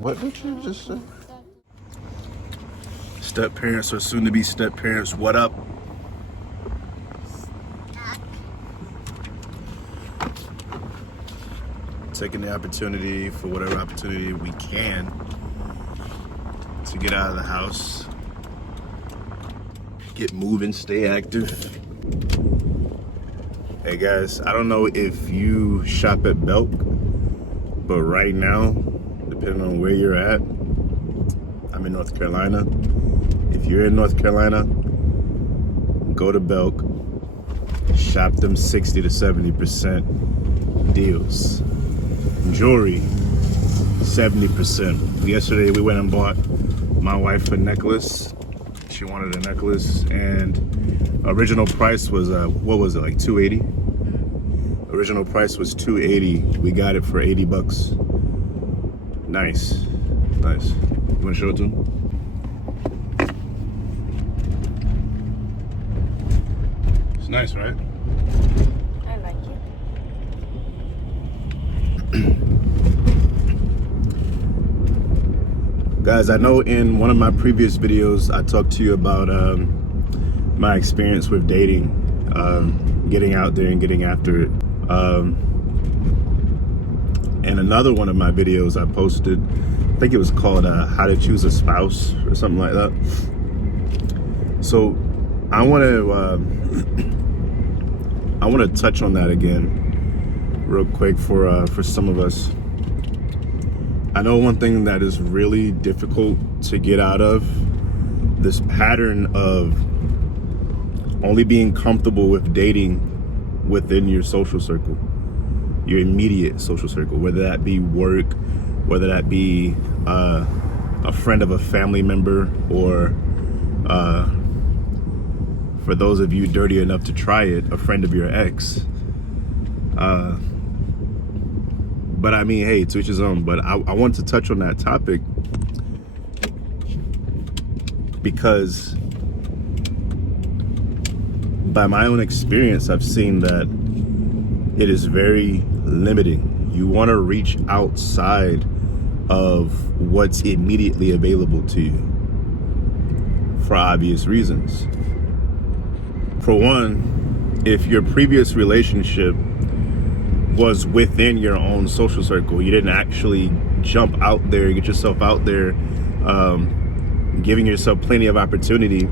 What did you just say? Step parents or soon to be step parents, what up? Taking the opportunity for whatever opportunity we can to get out of the house, get moving, stay active. Hey guys, I don't know if you shop at Belk, but right now, depending on where you're at, I'm in North Carolina. If you're in North Carolina, go to Belk, shop them 60 to 70% deals. Jewelry, 70%. Yesterday we went and bought my wife a necklace. She wanted a necklace, and original price was what was it, like $280? Original price was $280. We got it for $80. Nice, nice. You want to show it to him? It's nice, right? I like it. Guys, I know in one of my previous videos I talked to you about my experience with dating, getting out there and getting after it. And another one of my videos I posted, I think it was called How to Choose a Spouse or something like that. So I want to touch on that again real quick for some of us. I know one thing that is really difficult to get out of, this pattern of only being comfortable with dating within your social circle, your immediate social circle, whether that be work, whether that be a friend of a family member, or for those of you dirty enough to try it, a friend of your ex. But I mean, hey, to each his own. But I want to touch on that topic because by my own experience, I've seen that it is very limiting. You want to reach outside of what's immediately available to you for obvious reasons. For one, if your previous relationship was within your own social circle, you didn't actually jump out there, get yourself out there, giving yourself plenty of opportunity,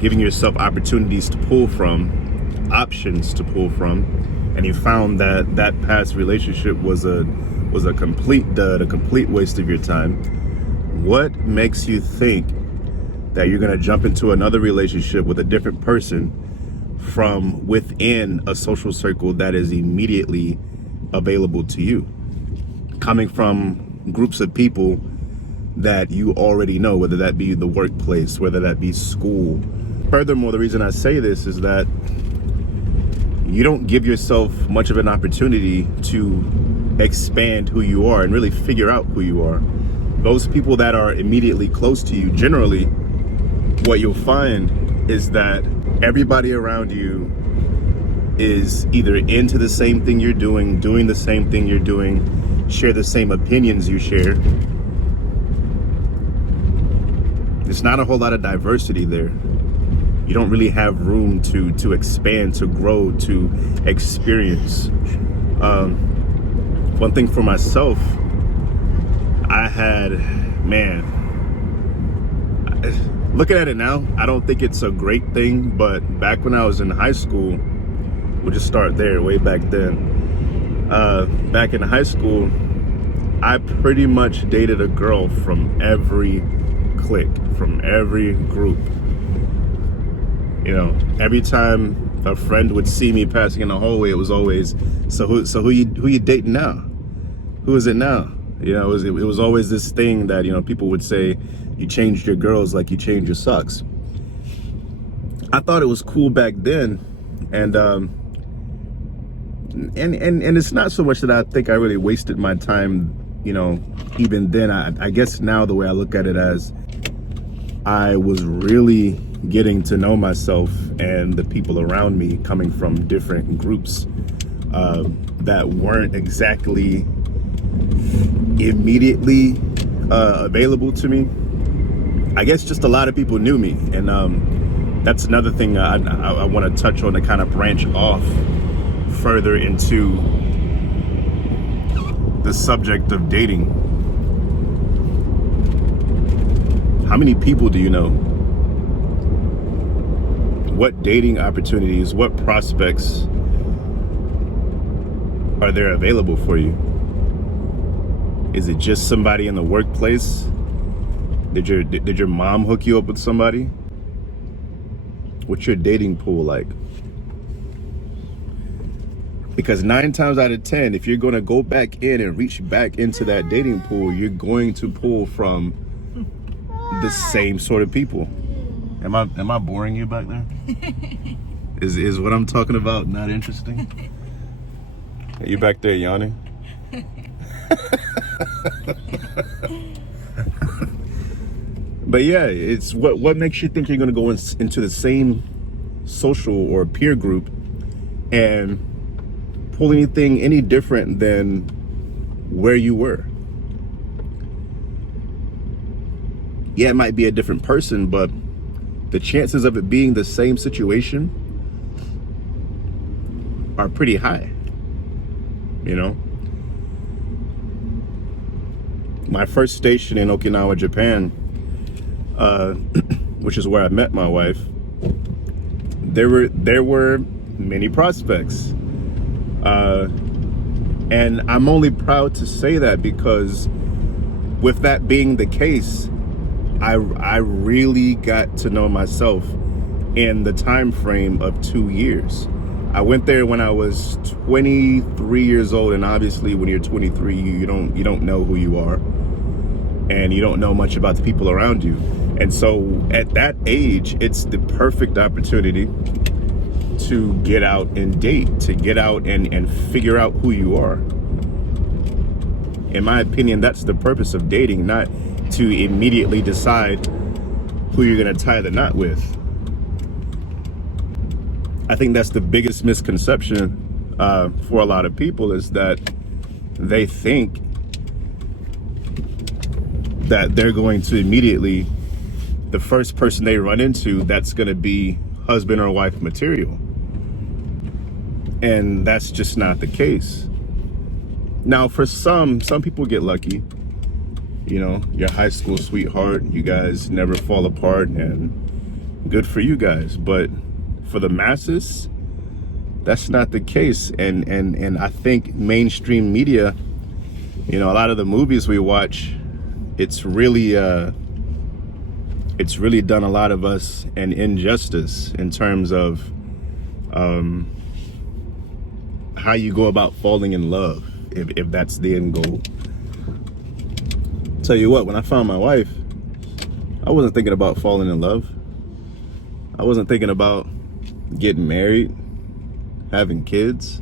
giving yourself opportunities to pull from, options to pull from, and you found that that past relationship was a complete dud, a complete waste of your time. What makes you think that you're gonna jump into another relationship with a different person from within a social circle that is immediately available to you, coming from groups of people that you already know, whether that be the workplace, whether that be school? Furthermore, the reason I say this is that you don't give yourself much of an opportunity to expand who you are and really figure out who you are. Those people that are immediately close to you, generally, what you'll find is that everybody around you is either into the same thing you're doing the same thing you're doing, share the same opinions you share. There's not a whole lot of diversity there. You don't really have room to expand, to grow, to experience. One thing for myself, I had, looking at it now, I don't think it's a great thing, but back when I was in high school, we'll just start there, way back then. Back in high school, I pretty much dated a girl from every clique, from every group. You know, every time a friend would see me passing in the hallway, it was always, so who you dating now? Who is it now? You know, it was always this thing that, you know, people would say, you changed your girls like you changed your socks. I thought it was cool back then, and it's not so much that I think I really wasted my time, you know, even then. I guess now the way I look at it as I was really getting to know myself and the people around me, coming from different groups that weren't exactly immediately available to me. I guess just a lot of people knew me, and that's another thing I want to touch on to kind of branch off further into the subject of dating. How many people do you know? What dating opportunities, what prospects are there available for you? Is it just somebody in the workplace? Did your mom hook you up with somebody? What's your dating pool like? Because 9 times out of 10, if you're going to go back in and reach back into that dating pool, you're going to pull from the same sort of people. Am I boring you back there? Is what I'm talking about not interesting? Are you back there yawning? But yeah, it's what makes you think you're going to go into the same social or peer group and pull anything any different than where you were? Yeah, it might be a different person, but the chances of it being the same situation are pretty high, you know? My first station in Okinawa, Japan, which is where I met my wife, there were many prospects. And I'm only proud to say that because with that being the case, I really got to know myself in the time frame of 2 years. I went there when I was 23 years old, and obviously when you're 23, you don't know who you are, and you don't know much about the people around you. And so at that age, it's the perfect opportunity to get out and date, to get out and figure out who you are. In my opinion, that's the purpose of dating, not to immediately decide who you're going to tie the knot with. I think that's the biggest misconception for a lot of people, is that they think that they're going to immediately, the first person they run into, that's going to be husband or wife material. And that's just not the case. Now, for some people get lucky. You know, your high school sweetheart, you guys never fall apart, and good for you guys. But for the masses, that's not the case. And I think mainstream media, you know, a lot of the movies we watch, it's really done a lot of us an injustice in terms of how you go about falling in love, if that's the end goal. Tell you what, when I found my wife, I wasn't thinking about falling in love. I wasn't thinking about getting married, having kids.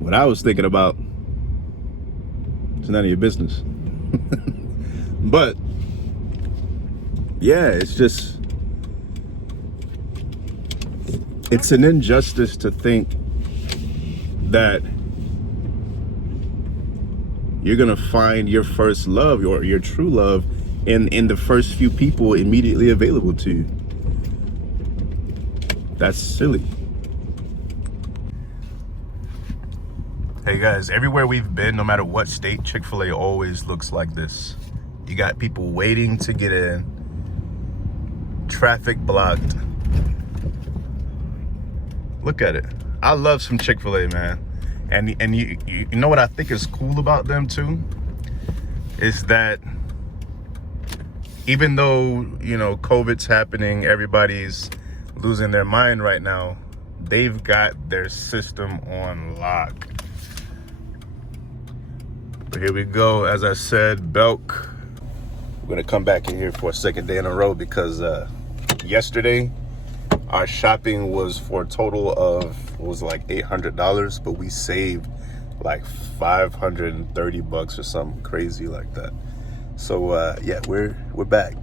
What I was thinking about is none of your business. But yeah, it's an injustice to think that you're gonna find your first love or your true love in the first few people immediately available to you. That's silly. Hey guys, everywhere we've been, no matter what state, Chick-fil-A always looks like this. You got people waiting to get in, traffic blocked. Look at it. I love some Chick-fil-A, man. And you know what I think is cool about them too? Is that even though, you know, COVID's happening, everybody's losing their mind right now, they've got their system on lock. But here we go. As I said, Belk. We're gonna come back in here for a second day in a row because yesterday our shopping was for a total of, it was like $800, but we saved like $530 or something crazy like that. So yeah, we're back.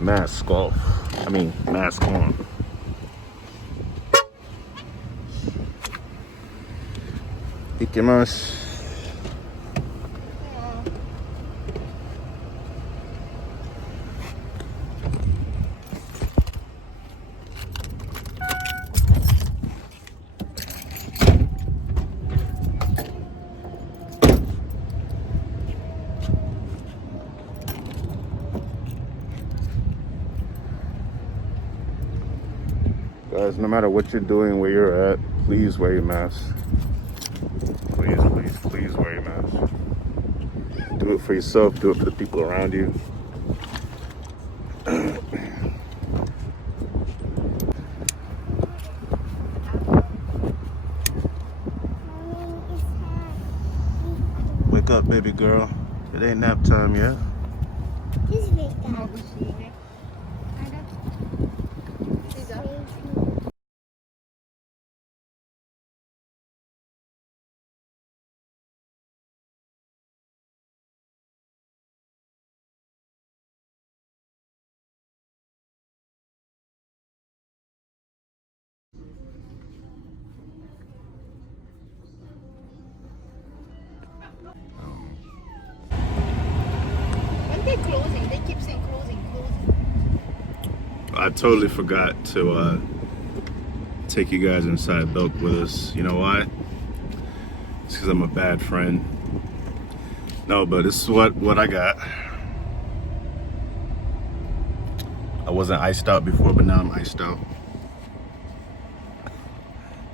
Mask off. I mean, mask on. Itadakimasu. Guys, no matter what you're doing, where you're at, please wear your mask. Please, please, please wear your mask. Do it for yourself, do it for the people around you. Wake up, baby girl. It ain't nap time yet. When they're closing, they keep saying closing. I totally forgot to take you guys inside Belk with us. You know why? It's because I'm a bad friend. No, but this is what I got. I wasn't iced out before, but now I'm iced out.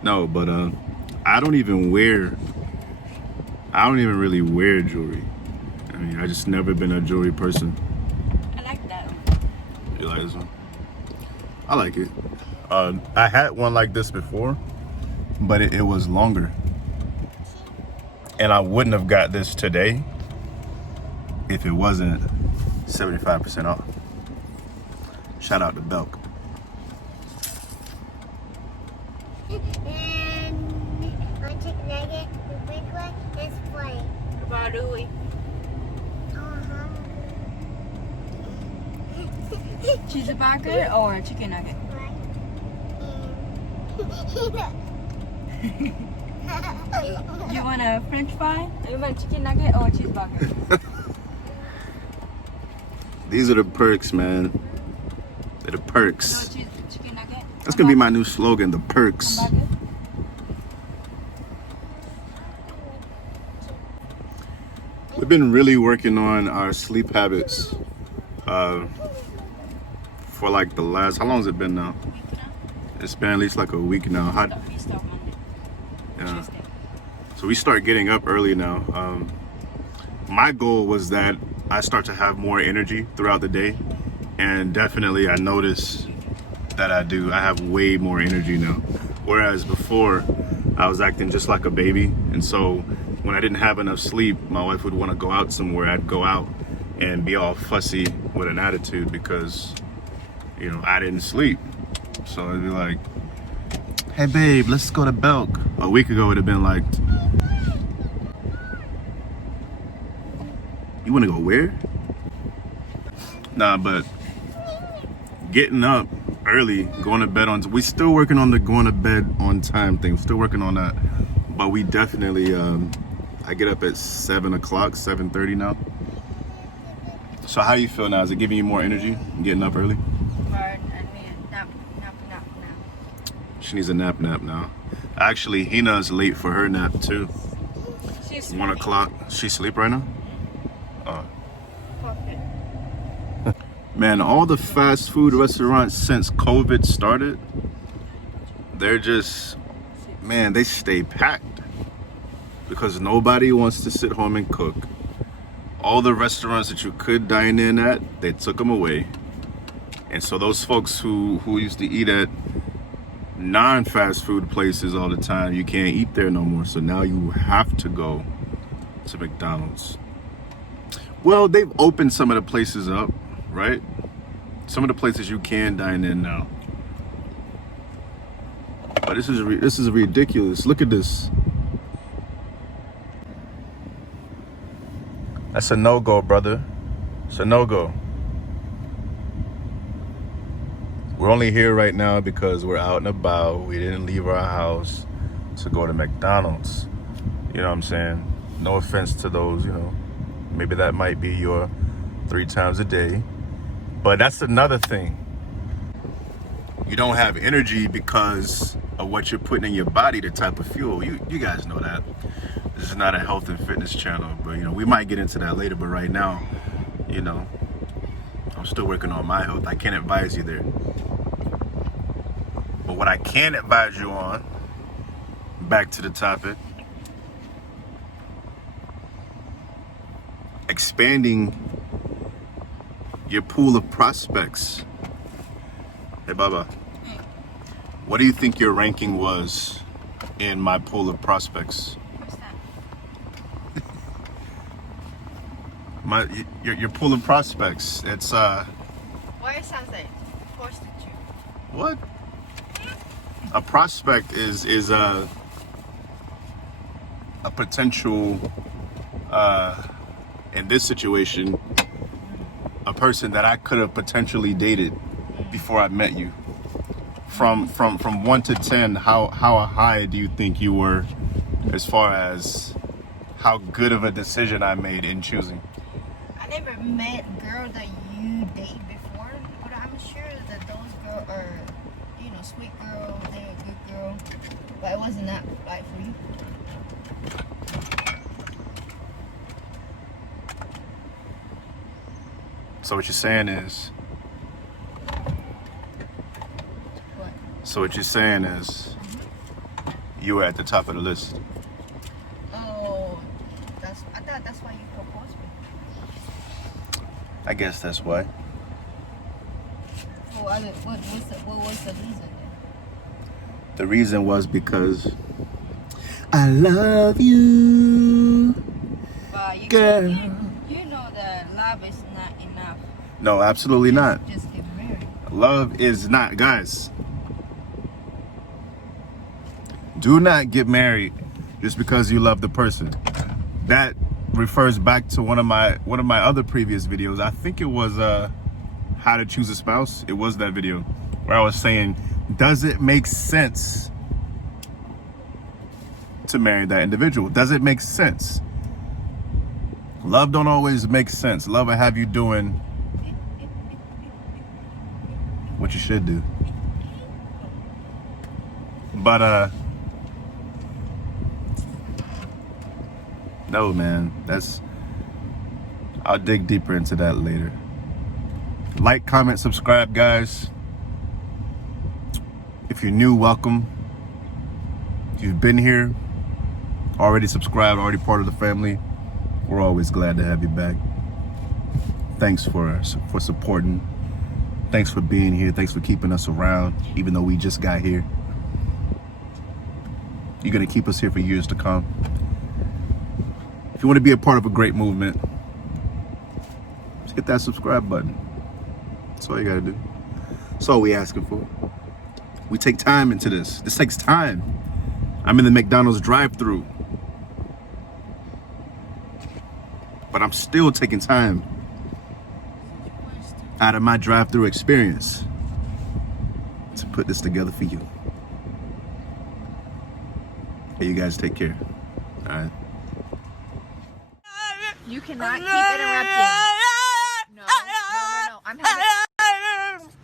No, but I don't even really wear jewelry. I mean, I just never been a jewelry person. I like that. You like this one? I like it. I had one like this before, but it was longer. And I wouldn't have got this today if it wasn't 75% off. Shout out to Belk. And one chicken nugget, the big one, is white. Barui. Cheeseburger or chicken nugget? You want a French fry? You want chicken nugget or cheeseburger? These are the perks, man. They're the perks. No chicken nugget. That's gonna be my new slogan, the perks. Hamburger? We've been really working on our sleep habits for like the last, how long has it been now? It's been at least like a week now. We start Monday. Yeah. Tuesday. So we start getting up early now. My goal was that I start to have more energy throughout the day, and definitely I notice that I do. I have way more energy now. Whereas before, I was acting just like a baby, and so when I didn't have enough sleep, my wife would want to go out somewhere. I'd go out and be all fussy with an attitude because, you know, I didn't sleep. So I'd be like, hey babe, let's go to Belk. A week ago, it'd have been like, you want to go where? Nah, but getting up early, going to bed on, we still working on the going to bed on time thing. We're still working on that. But we definitely, I get up at 7 o'clock, 7:30 now. So how you feel now? Is it giving you more energy, getting up early? Nap. She needs a nap now. Actually, Hina's late for her nap too. She's 1 o'clock. She sleep right now? Oh. perfect. Man, all the fast food restaurants since COVID started, they're just, man, they stay packed because nobody wants to sit home and cook. All the restaurants that you could dine in at, they took them away. And so those folks who used to eat at non-fast food places all the time, you can't eat there no more. So now you have to go to McDonald's. Well, they've opened some of the places up, right? Some of the places you can dine in now. But this is ridiculous. Look at this. That's a no-go, brother. It's a no-go. We're only here right now because we're out and about. We didn't leave our house to go to McDonald's. You know what I'm saying? No offense to those, you know, maybe that might be your 3 times a day. But that's another thing. You don't have energy because of what you're putting in your body, the type of fuel. You guys know that. This is not a health and fitness channel, but you know, we might get into that later. But right now, you know, I'm still working on my health. I can't advise you there. But what I can advise you on, back to the topic, expanding your pool of prospects. Hey, Baba, what do you think your ranking was in my pool of prospects? What's that? Your pool of prospects. It's Why it sounds like prostitute? what? A prospect is a potential in this situation, a person that I could have potentially dated before I met you. From 1 to 10, how high do you think you were as far as how good of a decision I made in choosing? I never met a girl that you date before, but I'm sure that those girls are, you know, sweet girl, they're a good girl, but it wasn't that right for you. So what you're saying is, What? so what you're saying is, you were at the top of the list. Oh, I thought that's why you proposed me. I guess that's why. What was the reason then? The reason was because I love you, But girl. You know that love is not enough. No, absolutely not. Just get married. Love is not, guys. Do not get married just because you love the person. That refers back to one of my other previous videos. I think it was how to choose a spouse. It was that video where I was saying, does it make sense to marry that individual? Does it make sense? Love don't always make sense. Love will have you doing what you should do. But no, man, I'll dig deeper into that later. Like, comment, subscribe, guys. If you're new, welcome. If you've been here, already subscribed, already part of the family, we're always glad to have you back. Thanks for supporting. Thanks for being here. Thanks for keeping us around, even though we just got here. You're gonna keep us here for years to come. If you want to be a part of a great movement, just hit that subscribe button. That's all you gotta do. That's all we asking for. We take time into this. This takes time. I'm in the McDonald's drive-thru, but I'm still taking time out of my drive-thru experience to put this together for you. Hey, you guys take care. All right. You cannot keep interrupting. No.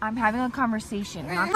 I'm having a conversation. Not